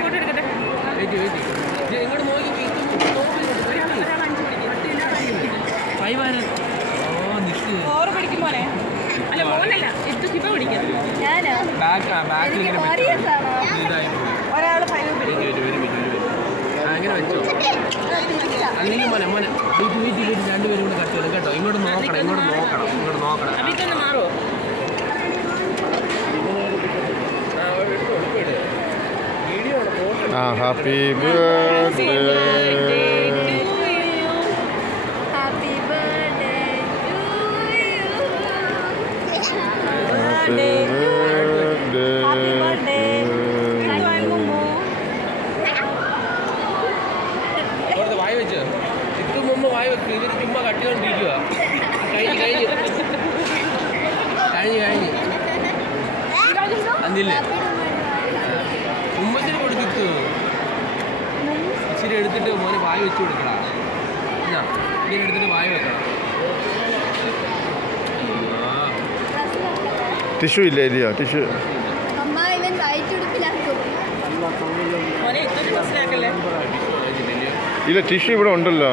Photo എടുക്കട്ടെ. ഇങ്ങോട്ട് നോക്കി ഓറ് പിടിക്കും മോനെ. അല്ല മോനല്ല, ഇത് ശിവ പിടിക്കും. ഒരാൾ 5 പിടിക്കും. അങ്ങനെ വെച്ചോ. അല്ലെങ്കിൽ മോനെ മോനെ രണ്ടുപേരും കൂടെ കട്ട് ചെയ്തു കേട്ടോ. ഇങ്ങോട്ട് നോക്കണം, ഇങ്ങോട്ട് നോക്കണം. അഭിക്കൊന്ന് മാറുമോ? ഹാപ്പി ബർത്ത്ഡേ വായി വെച്ച് ഇത്ര മുമ്പ് വായി വെക്കും. ഇവർ ചുമ്മാ കട്ടിക്കൊണ്ടിരിക്കുക. കഴിഞ്ഞ് അന്നില്ലേ ഉമ്മച്ചിന് കൊടുത്തിട്ട് ഇച്ചിരി എടുത്തിട്ട് മോനെ വായി വെച്ച് കൊടുക്കടാ. ഇങ്ങനെ എടുത്തിട്ട് വായി വെക്കണം. ടിഷ്യൂ ഇല്ല ഇല്ലയോ ടിഷ്യൂ മോനെ ഇതൊരു മനസ്സിലാക്കല്ലേ. ഇല്ല ടിഷ്യൂ ഇവിടെ ഉണ്ടല്ലോ.